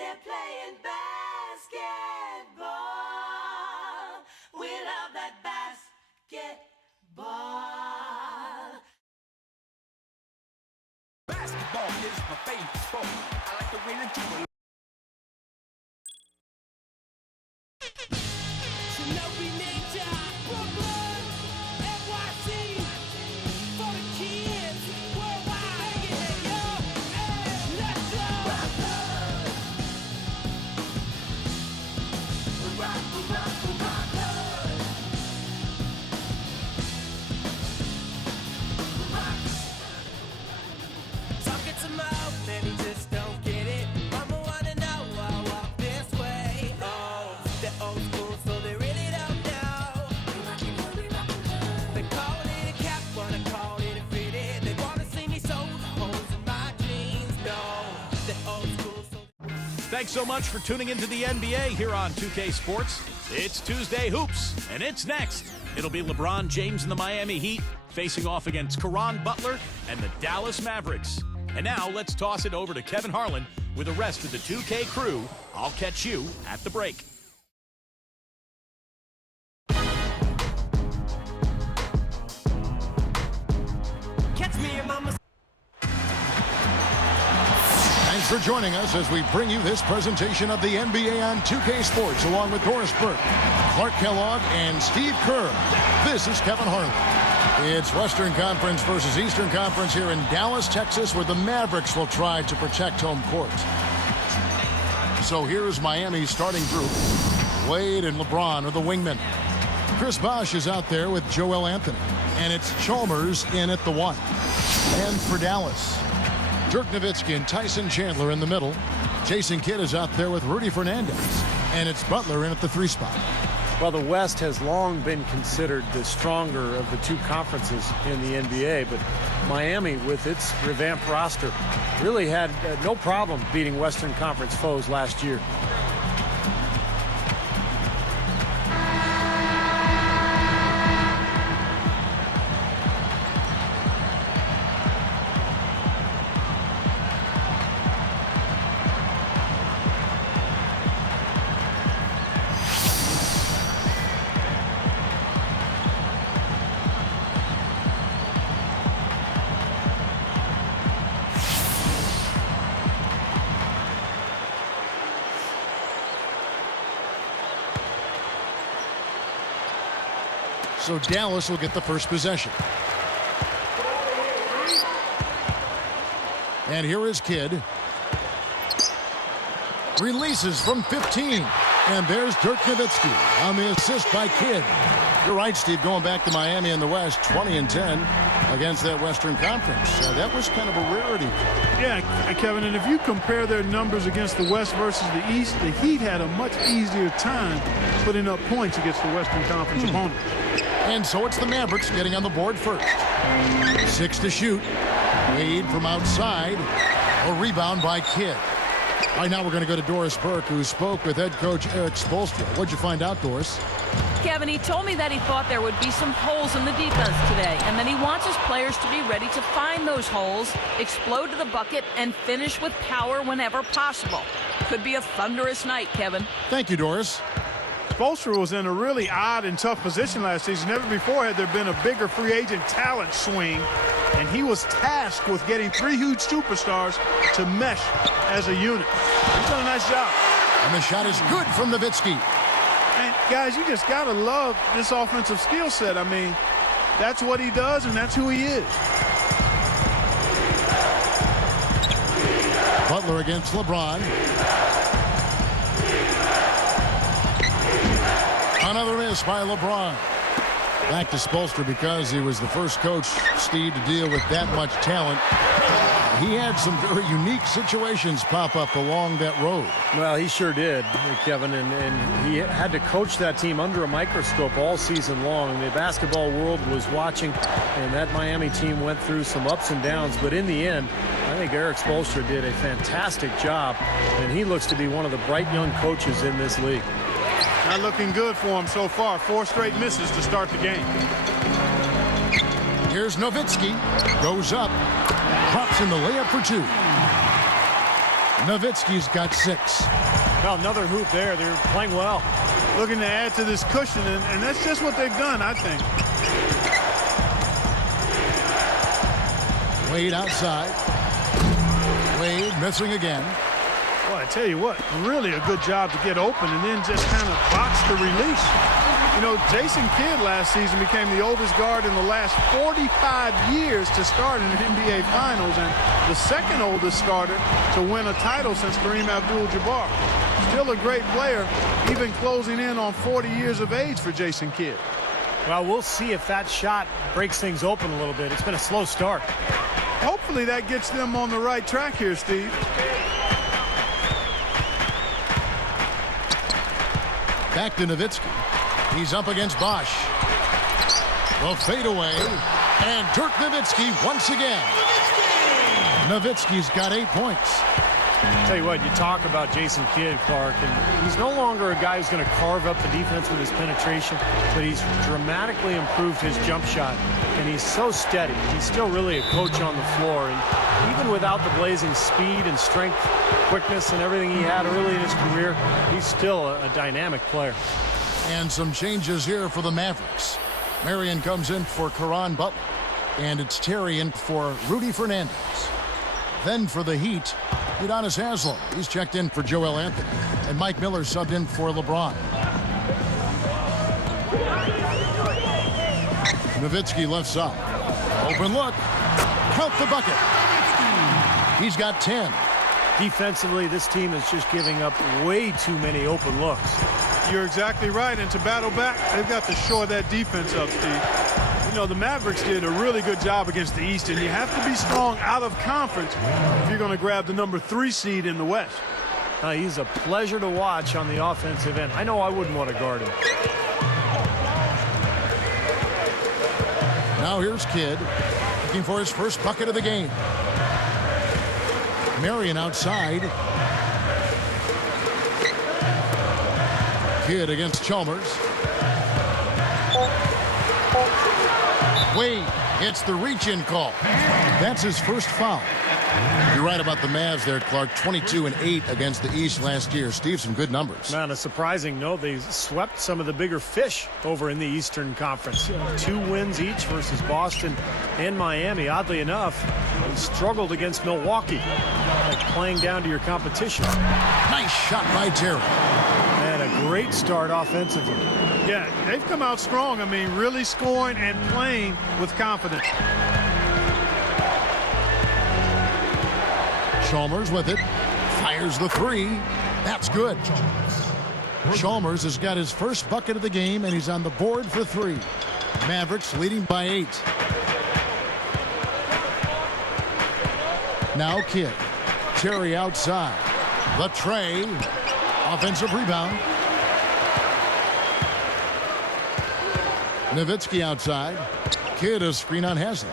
They're playing basketball. We love that basketball. Basketball is my favorite sport. I like the way that you Thanks so much for tuning into the NBA here on 2K Sports. It's Tuesday Hoops, and it's next. It'll be LeBron James and the Miami Heat facing off against Caron Butler and the Dallas Mavericks. And now let's toss it over to Kevin Harlan with the rest of the 2K crew. I'll catch you at the break. catch me in my Thanks for joining us as we bring you this presentation of the NBA on 2K Sports, along with Doris Burke, Clark Kellogg, and Steve Kerr. This is Kevin Harlan. It's Western Conference versus Eastern Conference here in Dallas, Texas, where the Mavericks will try to protect home court. So here's Miami's starting group. Wade and LeBron are the wingmen. Chris Bosh is out there with Joel Anthony. And it's Chalmers in at the 1. And for Dallas, Dirk Nowitzki and Tyson Chandler in the middle. Jason Kidd is out there with Rudy Fernandez. And it's Butler in at the 3 spot. Well, the West has long been considered the stronger of the two conferences in the NBA, but Miami, with its revamped roster, really had no problem beating Western Conference foes last year. So Dallas will get the first possession. And here is Kidd. Releases from 15. And there's Dirk Nowitzki on the assist by Kidd. You're right, Steve, going back to Miami in the West, 20-10 against that Western Conference. That was kind of a rarity. Yeah, Kevin, and if you compare their numbers against the West versus the East, the Heat had a much easier time putting up points against the Western Conference opponent. And so it's the Mavericks getting on the board first. 6 to shoot. Wade from outside. A rebound by Kidd. All right, now we're going to go to Doris Burke, who spoke with head coach Erik Spoelstra. What'd you find out, Doris? Kevin, he told me that he thought there would be some holes in the defense today, and that he wants his players to be ready to find those holes, explode to the bucket, and finish with power whenever possible. Could be a thunderous night, Kevin. Thank you, Doris. Spoelstra was in a really odd and tough position last season. Never before had there been a bigger free agent talent swing, and he was tasked with getting 3 huge superstars to mesh as a unit. He's done a nice job. And the shot is good from Nowitzki. And guys, you just gotta love this offensive skill set. I mean, that's what he does, and that's who he is. Butler against LeBron. Another miss by LeBron. Back to Spoelstra because he was the first coach, Steve, to deal with that much talent. He had some very unique situations pop up along that road. Well, he sure did, Kevin, and he had to coach that team under a microscope all season long. The basketball world was watching, and that Miami team went through some ups and downs, but in the end, I think Erik Spoelstra did a fantastic job, and he looks to be one of the bright young coaches in this league. Not looking good for him so far. 4 straight misses to start the game. Here's Nowitzki. Goes up. Drops in the layup for 2. Nowitzki's got 6. Well, another hoop there. They're playing well. Looking to add to this cushion, and that's just what they've done, I think. Wade outside. Wade missing again. Well, I tell you what, really a good job to get open and then just kind of box the release. You know, Jason Kidd last season became the oldest guard in the last 45 years to start in the NBA Finals and the second oldest starter to win a title since Kareem Abdul-Jabbar. Still a great player, even closing in on 40 years of age for Jason Kidd. Well, we'll see if that shot breaks things open a little bit. It's been a slow start. Hopefully that gets them on the right track here, Steve. Back to Nowitzki. He's up against Bosch. The fadeaway. And Dirk Nowitzki once again. Nowitzki's got 8 points. Tell you what, you talk about Jason Kidd, Clark, and he's no longer a guy who's going to carve up the defense with his penetration, but he's dramatically improved his jump shot, and he's so steady. He's still really a coach on the floor, and even without the blazing speed and strength, quickness, and everything he had early in his career, he's still a dynamic player. And some changes here for the Mavericks. Marion comes in for Caron Butler, and it's Terry in for Rudy Fernandez. Then for the Heat, Udonis Haslem. He's checked in for Joel Anthony. And Mike Miller subbed in for LeBron. Nowitzki left side. Open look. Count the bucket. He's got 10. Defensively, this team is just giving up way too many open looks. You're exactly right, and to battle back, they've got to shore that defense up, Steve. You know, the Mavericks did a really good job against the East, and you have to be strong out of conference if you're going to grab the number 3 seed in the West. He's a pleasure to watch on the offensive end. I know I wouldn't want to guard him. Now here's Kidd, looking for his first bucket of the game. Marion outside. Kidd against Chalmers. Wade gets the reach-in call. That's his first foul. You're right about the Mavs there, Clark. 22-8 against the East last year. Steve, some good numbers. Man, a surprising note, they swept some of the bigger fish over in the Eastern Conference. 2 wins each versus Boston and Miami. Oddly enough, they struggled against Milwaukee, like playing down to your competition. Nice shot by Terry. And a great start offensively. Yeah, they've come out strong. I mean, really scoring and playing with confidence. Chalmers with it. Fires the 3. That's good. Chalmers has got his first bucket of the game, and he's on the board for 3. Mavericks leading by 8. Now Kidd. Terry outside. The tray. Offensive rebound. Nowitzki outside. Kidd a screen on Haslem.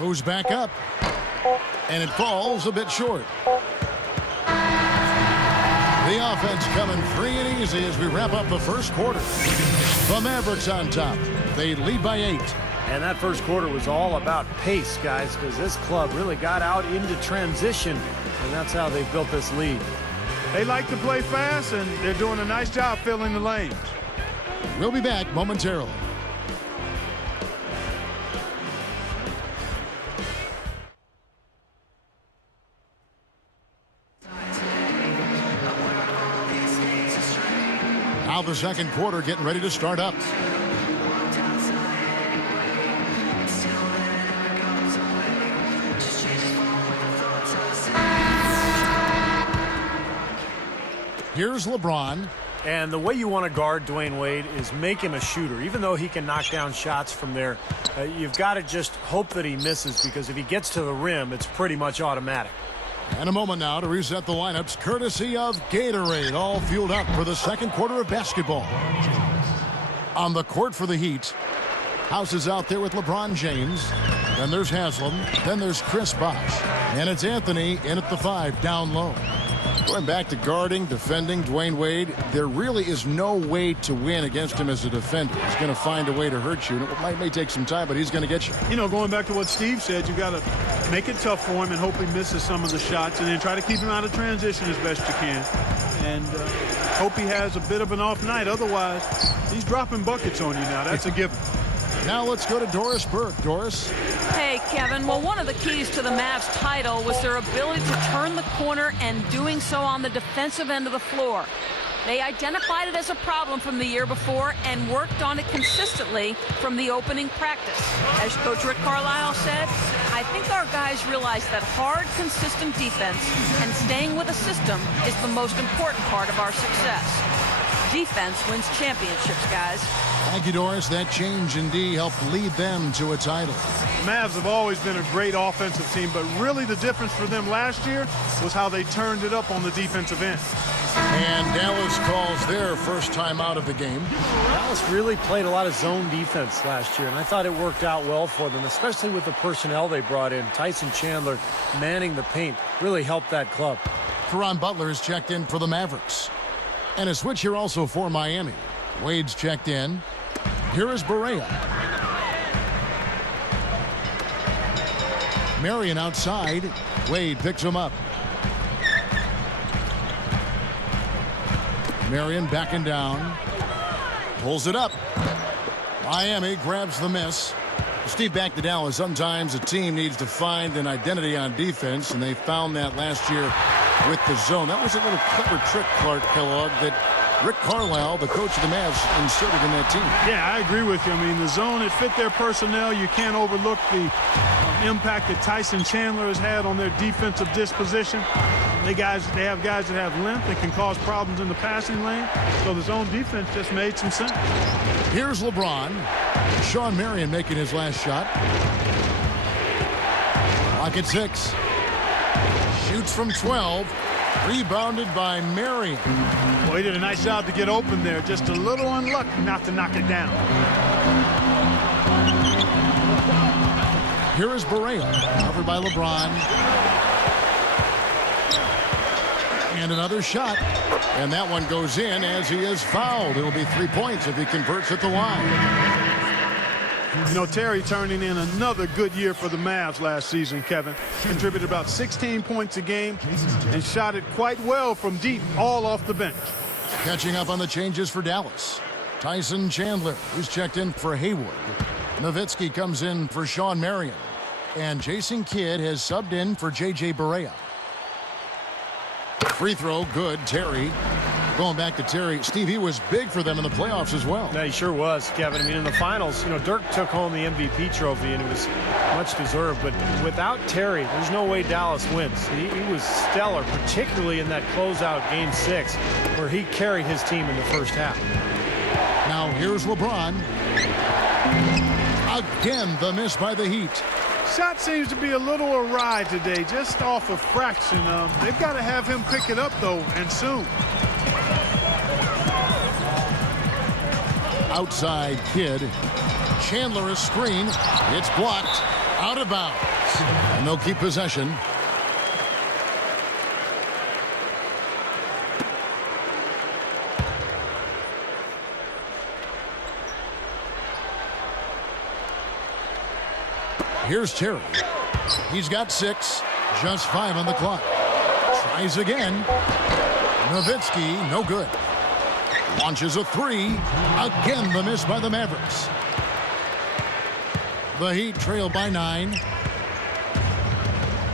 Goes back up. And it falls a bit short. The offense coming free and easy as we wrap up the first quarter. The Mavericks on top. They lead by 8. And that first quarter was all about pace, guys, because this club really got out into transition, and that's how they built this lead. They like to play fast, and they're doing a nice job filling the lanes. We'll be back momentarily. Now the second quarter getting ready to start up. Here's LeBron. And the way you want to guard Dwayne Wade is make him a shooter. Even though he can knock down shots from there, you've got to just hope that he misses, because if he gets to the rim, it's pretty much automatic. And a moment now to reset the lineups, courtesy of Gatorade, all fueled up for the second quarter of basketball. On the court for the Heat, House is out there with LeBron James. Then there's Haslem. Then there's Chris Bosh. And it's Anthony in at the 5, down low. Going back to guarding, defending Dwayne Wade, there really is no way to win against him as a defender. He's going to find a way to hurt you. And it may take some time, but he's going to get you. You know, going back to what Steve said, you got to make it tough for him and hope he misses some of the shots, and then try to keep him out of transition as best you can. And hope he has a bit of an off night. Otherwise, he's dropping buckets on you now. That's a given. Now let's go to Doris Burke. Doris. Hey, Kevin. Well, one of the keys to the Mavs title was their ability to turn the corner and doing so on the defensive end of the floor. They identified it as a problem from the year before and worked on it consistently from the opening practice. As Coach Rick Carlisle said, I think our guys realize that hard, consistent defense and staying with a system is the most important part of our success. Defense wins championships, guys. Thank you, Doris. That change indeed helped lead them to a title. The Mavs have always been a great offensive team, but really the difference for them last year was how they turned it up on the defensive end. And Dallas calls their first time out of the game. Dallas really played a lot of zone defense last year, and I thought it worked out well for them, especially with the personnel they brought in. Tyson Chandler manning the paint really helped that club. Caron Butler is checked in for the Mavericks. And a switch here also for Miami. Wade's checked in. Here is Barea. Marion outside. Wade picks him up. Marion backing down. Pulls it up. Miami grabs the miss. Steve, back to Dallas. Sometimes a team needs to find an identity on defense, and they found that last year with the zone. That was a little clever trick, Clark Kellogg, that Rick Carlisle, the coach of the Mavs, inserted in that team. Yeah, I agree with you. I mean, the zone, it fit their personnel. You can't overlook the impact that Tyson Chandler has had on their defensive disposition. They have guys that have length that can cause problems in the passing lane. So the zone defense just made some sense. Here's LeBron. Sean Marion making his last shot. Clock at 6. Shoots from 12. Rebounded by Marion. Well, he did a nice job to get open there. Just a little unlucky not to knock it down. Here is Barea, covered by LeBron. And another shot. And that one goes in as he is fouled. It'll be 3 points if he converts at the line. You know, Terry turning in another good year for the Mavs last season, Kevin. Contributed about 16 points a game and shot it quite well from deep, all off the bench. Catching up on the changes for Dallas. Tyson Chandler, who's checked in for Hayward. Nowitzki comes in for Sean Marion. And Jason Kidd has subbed in for J.J. Barea. Free throw, good. Terry. Going back to Terry, Steve, he was big for them in the playoffs as well. Yeah, he sure was, Kevin. I mean, in the finals, you know, Dirk took home the MVP trophy, and it was much deserved. But without Terry, there's no way Dallas wins. He was stellar, particularly in that closeout Game 6, where he carried his team in the first half. Now here's LeBron. Again, the miss by the Heat. Shot seems to be a little awry today, just off a fraction. They've got to have him pick it up, though, and soon. Outside Kidd. Chandler a screen. It's blocked. Out of bounds. And they'll keep possession. Here's Terry. He's got 6. Just 5 on the clock. Tries again. Nowitzki, no good. Launches a 3. Again, the miss by the Mavericks. The Heat trail by 9.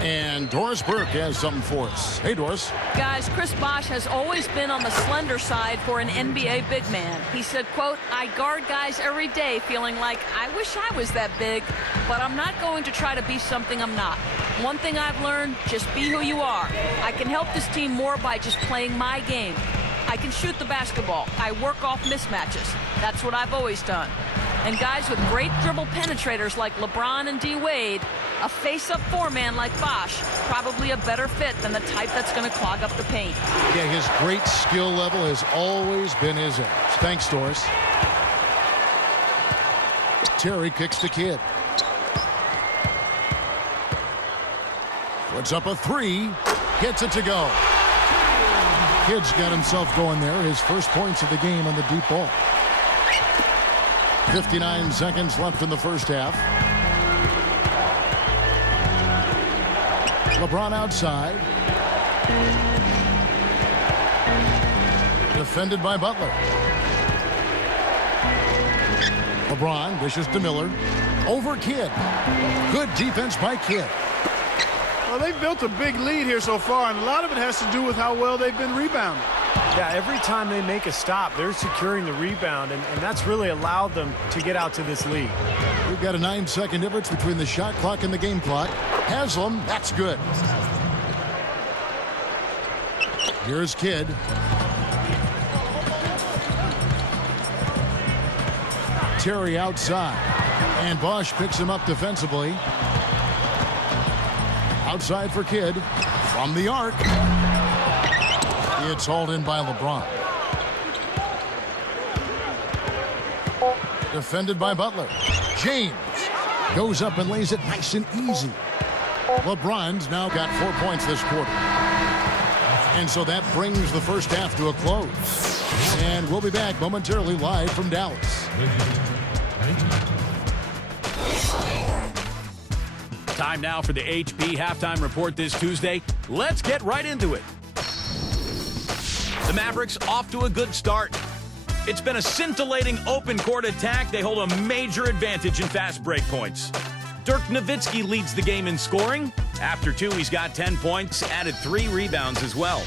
And Doris Burke has something for us. Hey, Doris. Guys, Chris Bosh has always been on the slender side for an NBA big man. He said, quote, I guard guys every day feeling like I wish I was that big, but I'm not going to try to be something I'm not. One thing I've learned, just be who you are. I can help this team more by just playing my game. I can shoot the basketball. I work off mismatches. That's what I've always done. And guys with great dribble penetrators like LeBron and D. Wade, a face-up four-man like Bosh, probably a better fit than the type that's going to clog up the paint. Yeah, his great skill level has always been his edge. Thanks, Doris. Terry kicks the Kidd. Puts up a 3. Gets it to go. Kidd's got himself going there. His first points of the game on the deep ball. 59 seconds left in the first half. LeBron outside. Defended by Butler. LeBron dishes to Miller. Over Kidd. Good defense by Kidd. Well, they've built a big lead here so far, and a lot of it has to do with how well they've been rebounding. Yeah, every time they make a stop, they're securing the rebound, and that's really allowed them to get out to this lead. We've got a 9-second difference between the shot clock and the game clock. Haslam, that's good. Here's Kidd. Terry outside. And Bosch picks him up defensively. Outside for Kidd. From the arc. It's hauled in by LeBron. Defended by Butler. James goes up and lays it nice and easy. LeBron's now got 4 points this quarter. And so that brings the first half to a close. And we'll be back momentarily live from Dallas. Time now for the HB halftime report this Tuesday. Let's get right into it. The Mavericks off to a good start. It's been a scintillating open court attack. They hold a major advantage in fast break points. Dirk Nowitzki leads the game in scoring. After 2, he's got 10 points, added 3 rebounds as well.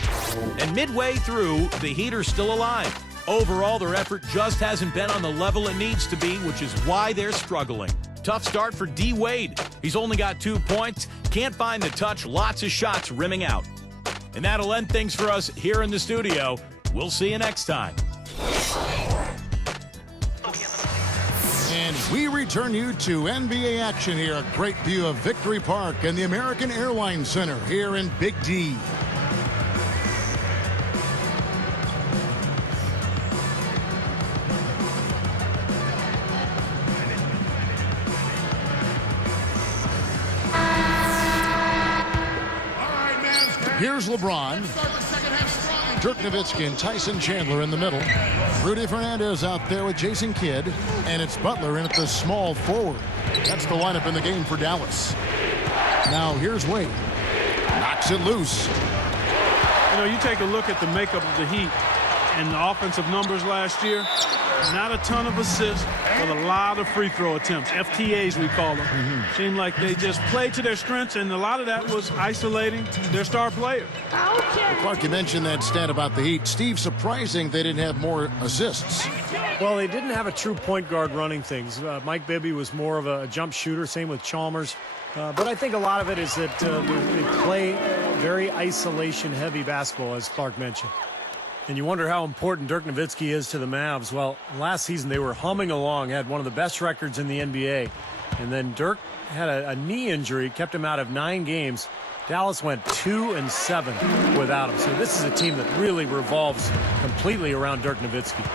And midway through, the Heat are still alive. Overall, their effort just hasn't been on the level it needs to be, which is why they're struggling. Tough start for D. Wade. He's only got 2 points, can't find the touch, lots of shots rimming out. And that'll end things for us here in the studio. We'll see you next time. And we return you to NBA action here. A great view of Victory Park and the American Airlines Center here in Big D. Here's LeBron. Dirk Nowitzki and Tyson Chandler in the middle. Rudy Fernandez out there with Jason Kidd. And it's Butler in at the small forward. That's the lineup in the game for Dallas. Now here's Wade. Knocks it loose. You know, you take a look at the makeup of the Heat and the offensive numbers last year. Not a ton of assists, but a lot of free throw attempts. FTAs, we call them. Seemed like they just played to their strengths, and a lot of that was isolating their star player. Clark, you mentioned that stat about the Heat. Steve, surprising they didn't have more assists. Well, they didn't have a true point guard running things. Mike Bibby was more of a jump shooter, same with Chalmers. But I think a lot of it is that they play very isolation-heavy basketball, as Clark mentioned. And you wonder how important Dirk Nowitzki is to the Mavs. Well, last season they were humming along, had one of the best records in the NBA. And then Dirk had a knee injury, kept him out of 9 games. Dallas went 2-7 without him. So this is a team that really revolves completely around Dirk Nowitzki.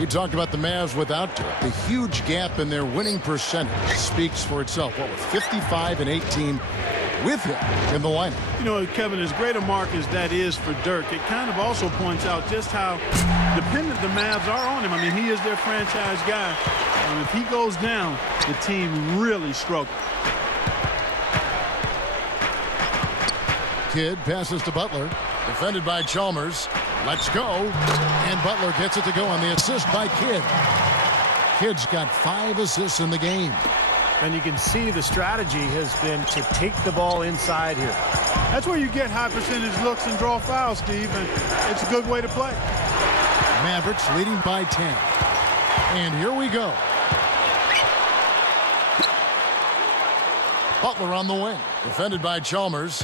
You talked about the Mavs without Dirk. The huge gap in their winning percentage speaks for itself. What, with 55 and 18 with him in the lineup? You know, Kevin, as great a mark as that is for Dirk, it kind of also points out just how dependent the Mavs are on him. I mean, he is their franchise guy. And if he goes down, the team really struggles. Kidd passes to Butler. Defended by Chalmers. Let's go. And Butler gets it to go on the assist by Kidd. Kidd's got 5 assists in the game. And you can see the strategy has been to take the ball inside here. That's where you get high percentage looks and draw fouls, Steve, and it's a good way to play. Mavericks leading by 10. And here we go. Butler on the wing. Defended by Chalmers.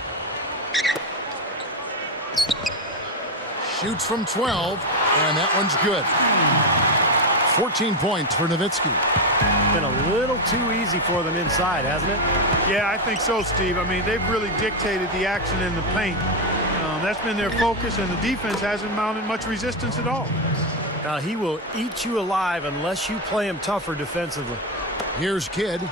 Shoots from 12, and that one's good. 14 points for Nowitzki. Been a little too easy for them inside, hasn't it? Yeah, I think so, Steve. I mean, they've really dictated the action in the paint. That's been their focus, and the defense hasn't mounted much resistance at all. He will eat you alive unless you play him tougher defensively. Here's Kidd.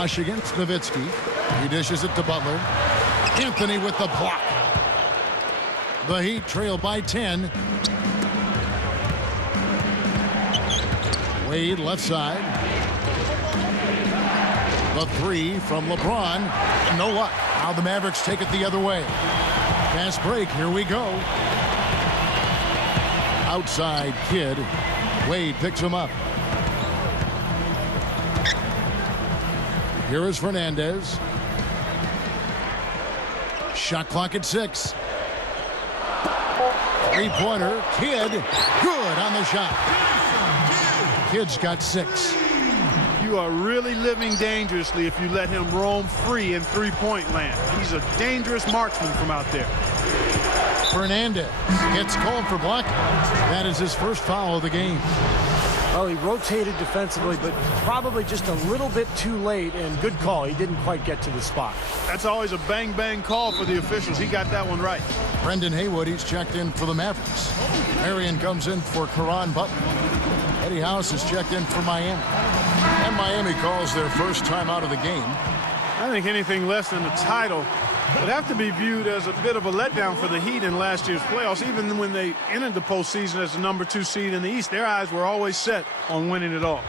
Bosch against Nowitzki. He dishes it to Butler. Anthony with the block. The Heat trail by 10. Wade left side. The three from LeBron. No luck. Now the Mavericks take it the other way. Fast break. Here we go. Outside Kidd. Wade picks him up. Here is Fernandez. Shot clock at 6. Three-pointer. Kidd. Good on the shot. Kidd's got 6. You are really living dangerously if you let him roam free in three-point land. He's a dangerous marksman from out there. Fernandez gets called for blocking. That is his first foul of the game. Well, he rotated defensively, but probably just a little bit too late, and good call. He didn't quite get to the spot. That's always a bang-bang call for the officials. He got that one right. Brendan Haywood, he's checked in for the Mavericks. Marion comes in for Caron Butler. Eddie House is checked in for Miami. And Miami calls their first time out of the game. I think anything less than the title would have to be viewed as a bit of a letdown for the Heat in last year's playoffs. Even when they entered the postseason as the #2 seed in the East, their eyes were always set on winning it all.